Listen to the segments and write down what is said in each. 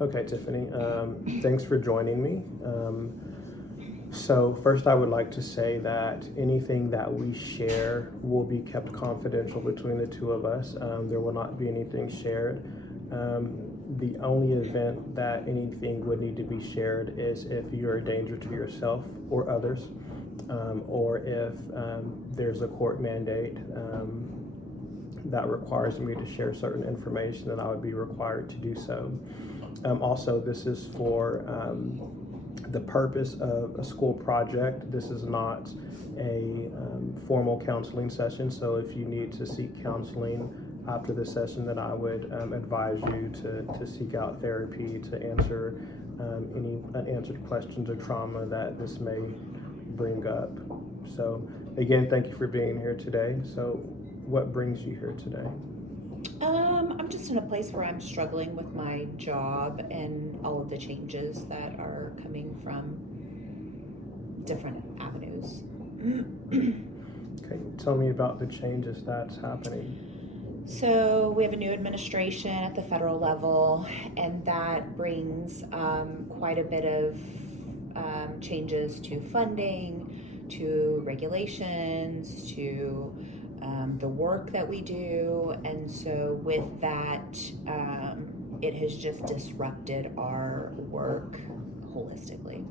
Okay, Tiffany, thanks for joining me. So first I would like to say that anything that we share will be kept confidential between the two of us. There will not be anything shared. The only event that anything would need to be shared is if you're a danger to yourself or others, or if there's a court mandate that requires me to share certain information, then I would be required to do so. Also, this is for the purpose of a school project. This is not a formal counseling session, so if you need to seek counseling after the session, then I would advise you to seek out therapy to answer any unanswered questions or trauma that this may bring up. So again, thank you for being here today. So what brings you here today? I'm just in a place where I'm struggling with my job and all of the changes that are coming from different avenues. Okay, tell me about the changes that's happening. So we have a new administration at the federal level, and that brings quite a bit of changes to funding, to regulations, to the work that we do. And so with that, it has just disrupted our work holistically.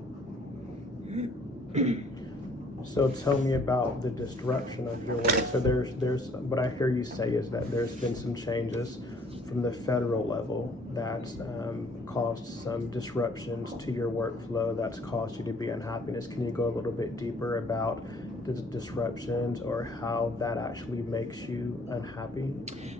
So tell me about the disruption of your work. So there's what I hear you say is that there's been some changes from the federal level that's caused some disruptions to your workflow, that's caused you to be unhappiness. Can you go a little bit deeper about the disruptions or how that actually makes you unhappy?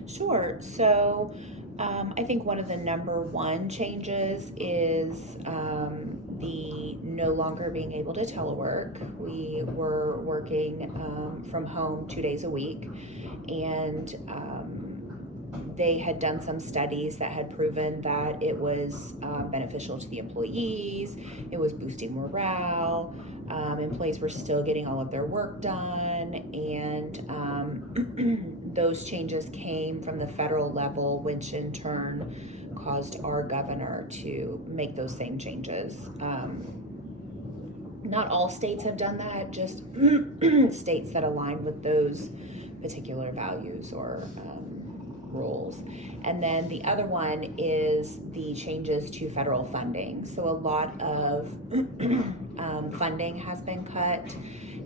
Sure. So I think one of the number one changes is the no longer being able to telework. We were working from home 2 days a week, and they had done some studies that had proven that it was beneficial to the employees. It was boosting morale. Employees were still getting all of their work done, and those changes came from the federal level, which in turn caused our governor to make those same changes. Not all states have done that, just states that align with those particular values or rules. And then the other one is the changes to federal funding. So a lot of funding has been cut,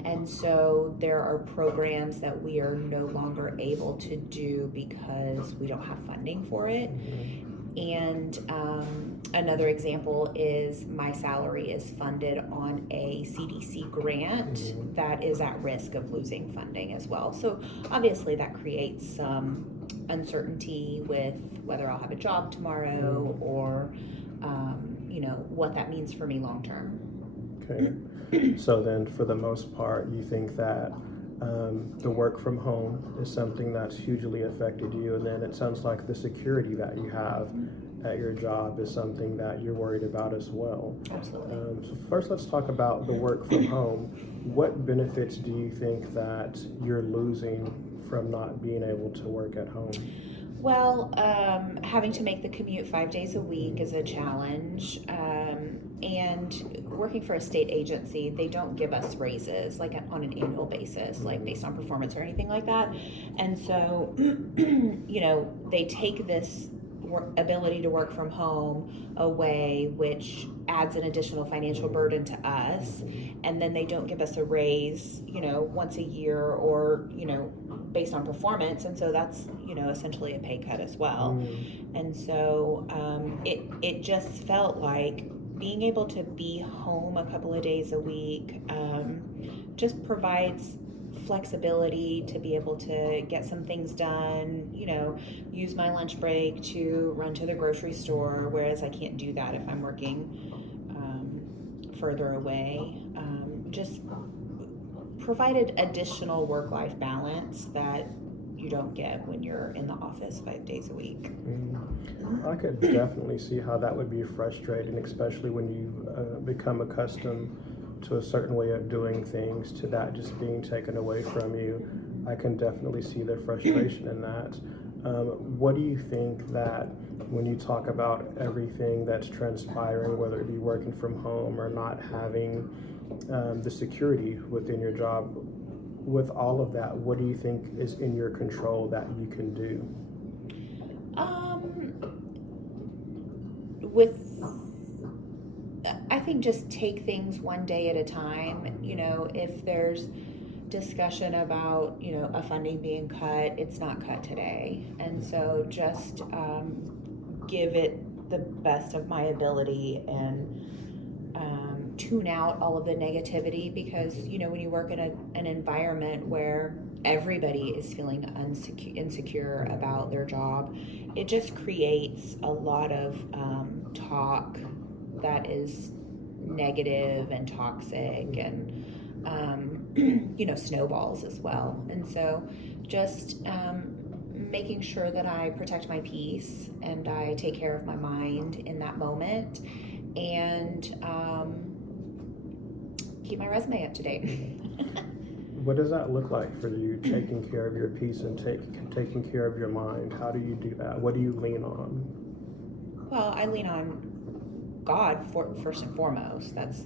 and so there are programs that we are no longer able to do because we don't have funding for it. And another example is my salary is funded on a CDC grant that is at risk of losing funding as well. So obviously that creates some uncertainty with whether I'll have a job tomorrow or what that means for me long term. Okay. So then for the most part, you think that the work from home is something that's hugely affected you, and then it sounds like the security that you have at your job is something that you're worried about as well. Absolutely. So first, let's talk about the work from home. What benefits do you think that you're losing from not being able to work at home? Well, having to make the commute 5 days a week is a challenge. And working for a state agency, they don't give us raises like on an annual basis, like based on performance or anything like that. And so, they take this ability to work from home away, which adds an additional financial burden to us. And then they don't give us a raise, once a year or, based on performance. And so that's, essentially a pay cut as well. And so it just felt like being able to be home a couple of days a week just provides flexibility to be able to get some things done, use my lunch break to run to the grocery store, whereas I can't do that if I'm working further away. Just provided additional work-life balance that you don't get when you're in the office 5 days a week. I could definitely see how that would be frustrating, especially when you become accustomed to a certain way of doing things, to that just being taken away from you. I can definitely see the frustration in that. What do you think that when you talk about everything that's transpiring, whether it be working from home or not having the security within your job, with all of that, what do you think is in your control that you can do? I think just take things one day at a time. If there's discussion about, a funding being cut, it's not cut today. And so just give it the best of my ability and tune out all of the negativity, because, when you work in an environment where everybody is feeling insecure about their job, it just creates a lot of talk that is negative and toxic and snowballs as well. And so just making sure that I protect my peace and I take care of my mind in that moment, and keep my resume up to date. What does that look like for you, taking care of your peace and taking care of your mind? How do you do that? What do you lean on? Well, I lean on God first and foremost. That's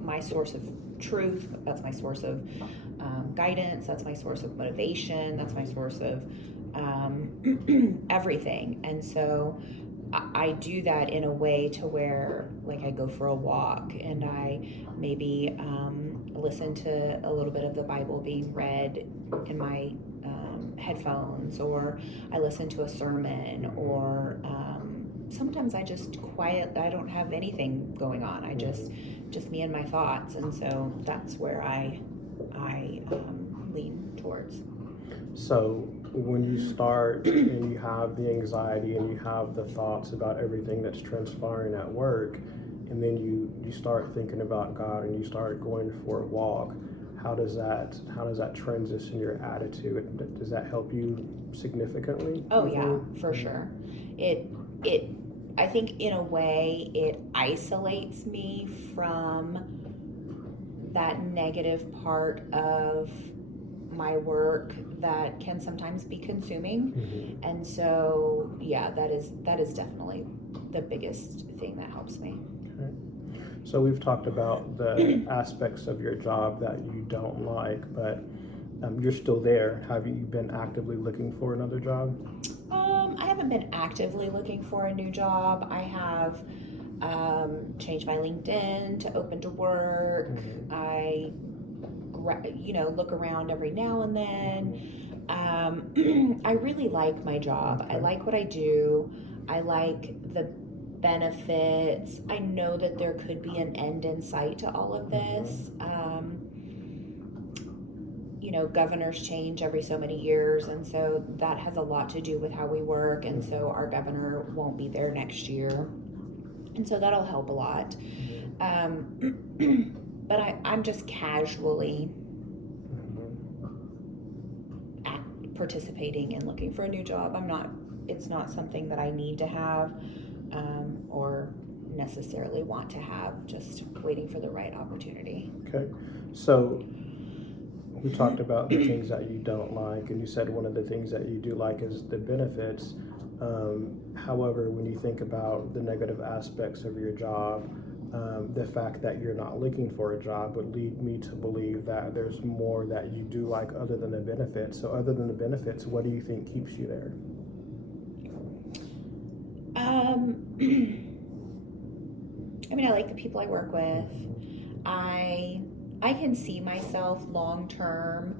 my source of truth. That's my source of guidance. That's my source of motivation. That's my source of everything. And so I do that in a way to where, like, I go for a walk and I maybe listen to a little bit of the Bible being read in my headphones, or I listen to a sermon, or sometimes I just I don't have anything going on. I just me and my thoughts. And so that's where I lean towards. So when you start and you have the anxiety and you have the thoughts about everything that's transpiring at work, and then you start thinking about God and you start going for a walk, how does that transition your attitude? Does that help you significantly? Oh yeah, for sure. It I think in a way it isolates me from that negative part of my work that can sometimes be consuming. Mm-hmm. And so yeah, that is definitely the biggest thing that helps me. Okay. So we've talked about the aspects of your job that you don't like, but you're still there. Have you been actively looking for another job? I haven't been actively looking for a new job. I have changed my LinkedIn to open to work. Mm-hmm. I look around every now and then. I really like my job. Okay. I like what I do. I like the benefits. I know that there could be an end in sight to all of this. Governors change every so many years, and so that has a lot to do with how we work. And so our governor won't be there next year, and so that'll help a lot. But I'm just casually participating and looking for a new job. It's not something that I need to have or necessarily want to have, just waiting for the right opportunity. Okay. So we talked about the things that you don't like, and you said one of the things that you do like is the benefits. However, when you think about the negative aspects of your job, the fact that you're not looking for a job would lead me to believe that there's more that you do like other than the benefits. So other than the benefits, what do you think keeps you there? I like the people I work with. I can see myself long term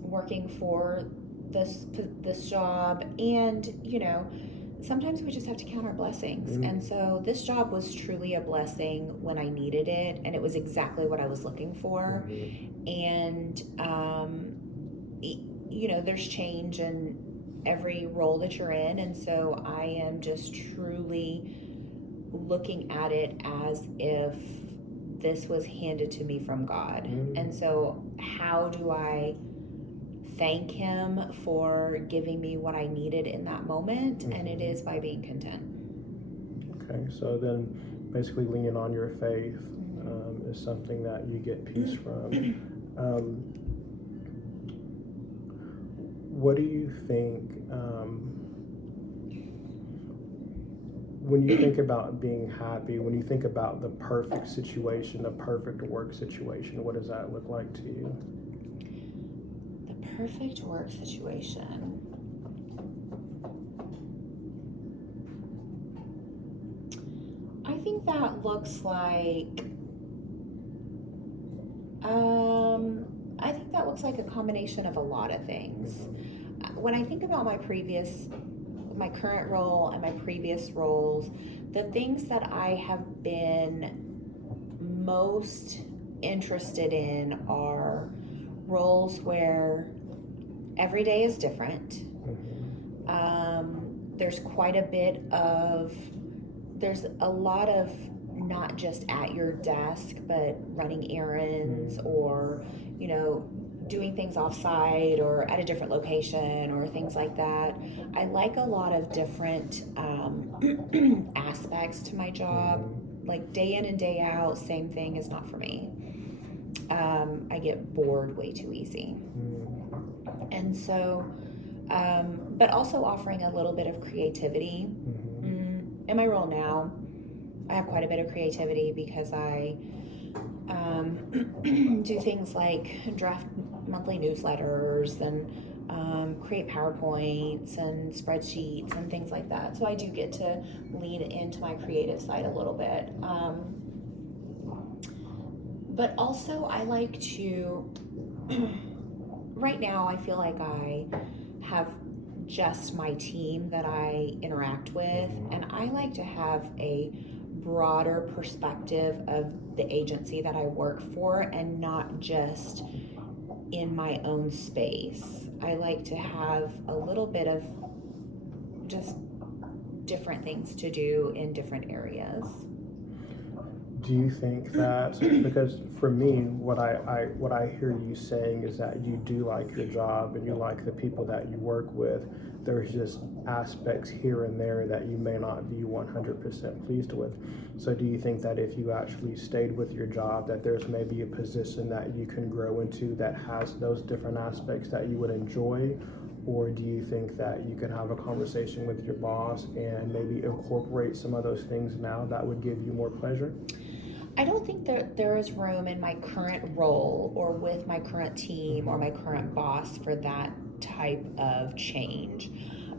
working for this job, and sometimes we just have to count our blessings. Mm-hmm. And so this job was truly a blessing when I needed it, and it was exactly what I was looking for. Mm-hmm. And there's change in every role that you're in, and so I am just truly looking at it as if this was handed to me from God. Mm-hmm. And so how do I thank him for giving me what I needed in that moment? Mm-hmm. And it is by being content. Okay, so then basically leaning on your faith is something that you get peace from. what do you think, when you think about being happy, when you think about the perfect situation, the perfect work situation, what does that look like to you? The perfect work situation. I think that looks like, I think that looks like a combination of a lot of things. When I think about my current role and my previous roles, the things that I have been most interested in are roles where every day is different. There's a lot of not just at your desk, but running errands or, doing things off-site or at a different location or things like that. I like a lot of different aspects to my job. Like day in and day out, same thing is not for me. I get bored way too easy. And so, but also offering a little bit of creativity. In my role now, I have quite a bit of creativity because I do things like draft monthly newsletters and create PowerPoints and spreadsheets and things like that. So I do get to lean into my creative side a little bit. But also I like to, right now I feel like I have just my team that I interact with, and I like to have a broader perspective of the agency that I work for and not just in my own space. I like to have a little bit of just different things to do in different areas. Do you think that, because for me, what I hear you saying is that you do like your job and you like the people that you work with, there's just aspects here and there that you may not be 100% pleased with. So do you think that if you actually stayed with your job, that there's maybe a position that you can grow into that has those different aspects that you would enjoy? Or do you think that you could have a conversation with your boss and maybe incorporate some of those things now that would give you more pleasure? I don't think there is room in my current role or with my current team or my current boss for that type of change.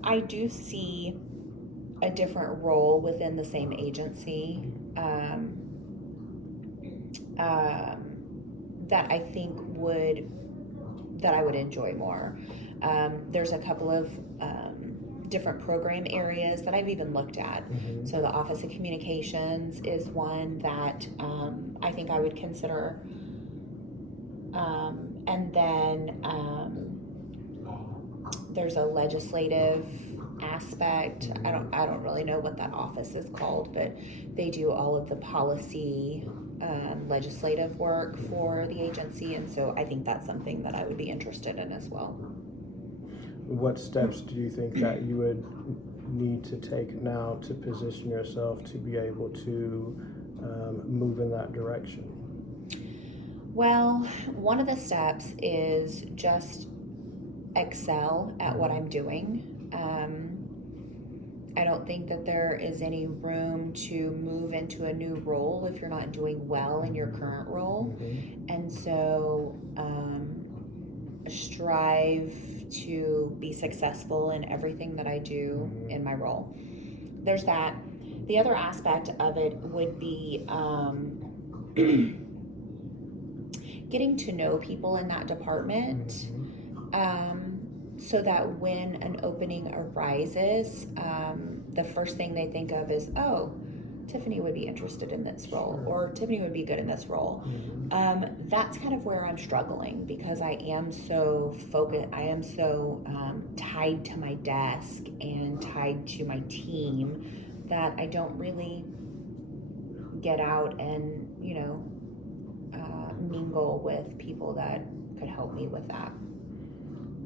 I do see a different role within the same agency that I think that I would enjoy more. There's a couple of different program areas that I've even looked at. So the Office of Communications is one that I think I would consider. And then there's a legislative aspect. I don't really know what that office is called, but they do all of the policy legislative work for the agency, and so I think that's something that I would be interested in as well. What steps do you think that you would need to take now to position yourself to be able to move in that direction? Well, one of the steps is just excel at what I'm doing. I don't think that there is any room to move into a new role if you're not doing well in your current role. And so strive to be successful in everything that I do in my role. There's that. The other aspect of it would be getting to know people in that department, so that when an opening arises, the first thing they think of is, oh, Tiffany would be interested in this role, or Tiffany would be good in this role. That's kind of where I'm struggling, because I am so focused, I am so tied to my desk and tied to my team that I don't really get out and, mingle with people that could help me with that.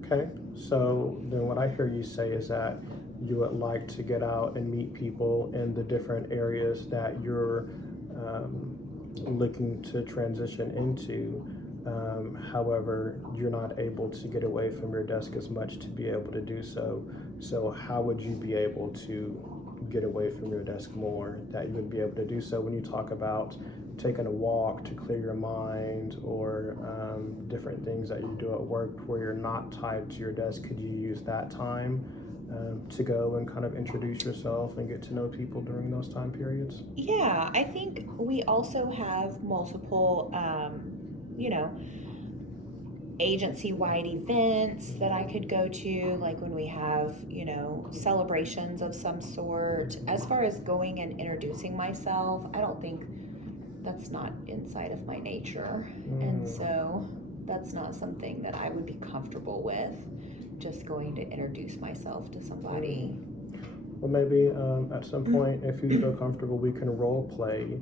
Okay, so then what I hear you say is that you would like to get out and meet people in the different areas that you're looking to transition into. However, you're not able to get away from your desk as much to be able to do so. So how would you be able to get away from your desk more, that you would be able to do so when you talk about taking a walk to clear your mind, or different things that you do at work where you're not tied to your desk? Could you use that time to go and kind of introduce yourself and get to know people during those time periods? Yeah, I think we also have multiple, agency-wide events that I could go to, like when we have, celebrations of some sort. As far as going and introducing myself, I don't think that's not inside of my nature. And so that's not something that I would be comfortable with, just going to introduce myself to somebody. Well, maybe at some point, if you feel comfortable, we can role play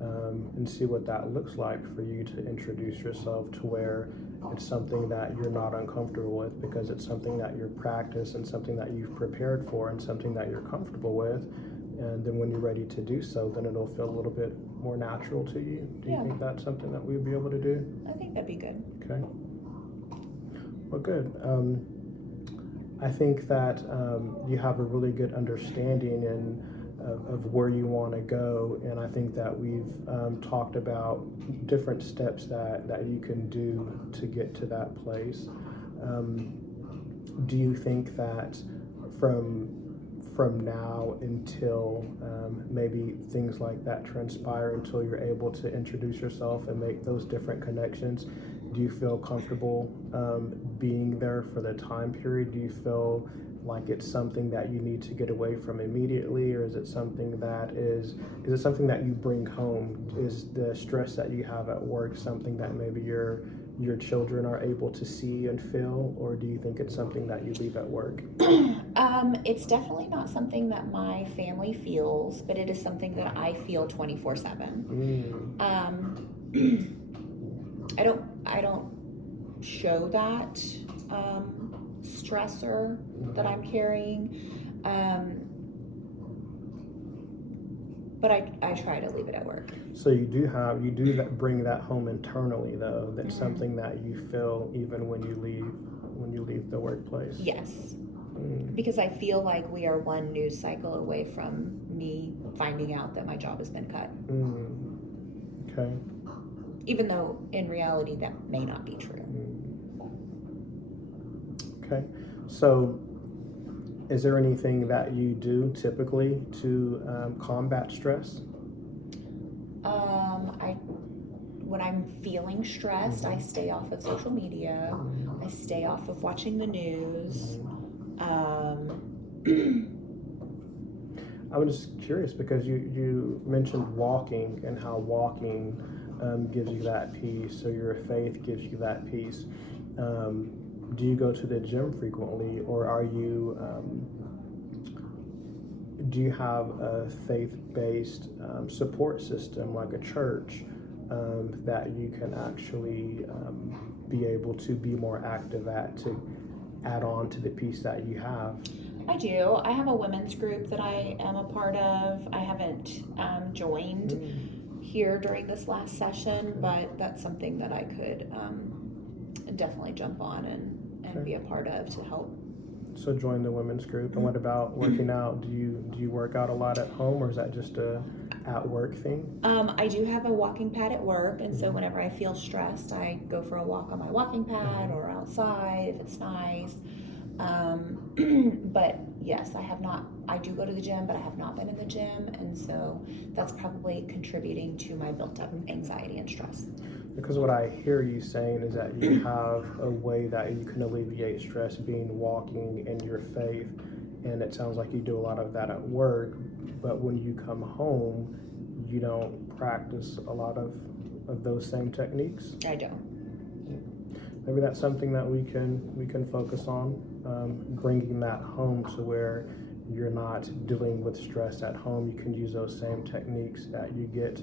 and see what that looks like for you to introduce yourself, to where it's something that you're not uncomfortable with, because it's something that you're practiced and something that you've prepared for and something that you're comfortable with. And then when you're ready to do so, then it'll feel a little bit more natural to you. Do you think that's something that we'd be able to do? I think that'd be good. Okay. Well, good. I think that you have a really good understanding of where you want to go, and I think that we've talked about different steps that you can do to get to that place. Do you think that from now until maybe things like that transpire, until you're able to introduce yourself and make those different connections, do you feel comfortable being there for the time period? Do you feel like it's something that you need to get away from immediately, or is it something that is it something that you bring home? Is the stress that you have at work something that maybe your children are able to see and feel, or do you think it's something that you leave at work? It's definitely not something that my family feels, but it is something that I feel 24/7. I don't show that stressor that I'm carrying, but I try to leave it at work. So you do that, bring that home internally, though. That's something that you feel even when you leave the workplace. Yes, because I feel like we are one news cycle away from me finding out that my job has been cut. Okay. Even though in reality that may not be true. Okay. So is there anything that you do typically to combat stress? When I'm feeling stressed, I stay off of social media. I stay off of watching the news. I was just curious because you mentioned walking, and how walking gives you that peace, or your faith gives you that peace. Do you go to the gym frequently, or do you have a faith-based support system like a church that you can actually be able to be more active at, to add on to the peace that you have? I do. I have a women's group that I am a part of. I haven't joined here during this last session, but that's something that I could definitely jump on and be a part of to help. So join the women's group. And what about working out? Do you work out a lot at home, or is that just a at work thing? I do have a walking pad at work, and so whenever I feel stressed, I go for a walk on my walking pad or outside if it's nice. But yes, I do go to the gym, but I have not been in the gym, and so that's probably contributing to my built up anxiety and stress. Because what I hear you saying is that you have a way that you can alleviate stress being walking in your faith, and it sounds like you do a lot of that at work, but when you come home, you don't practice a lot of those same techniques. I don't. Maybe that's something that we can focus on, bringing that home to where you're not dealing with stress at home. You can use those same techniques that you get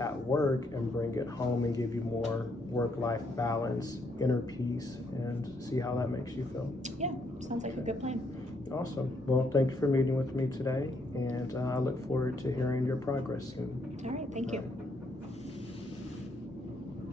at work and bring it home and give you more work-life balance, inner peace, and see how that makes you feel. Yeah, sounds like a good plan. Awesome. Well, thank you for meeting with me today, and I look forward to hearing your progress soon. All right, thank you.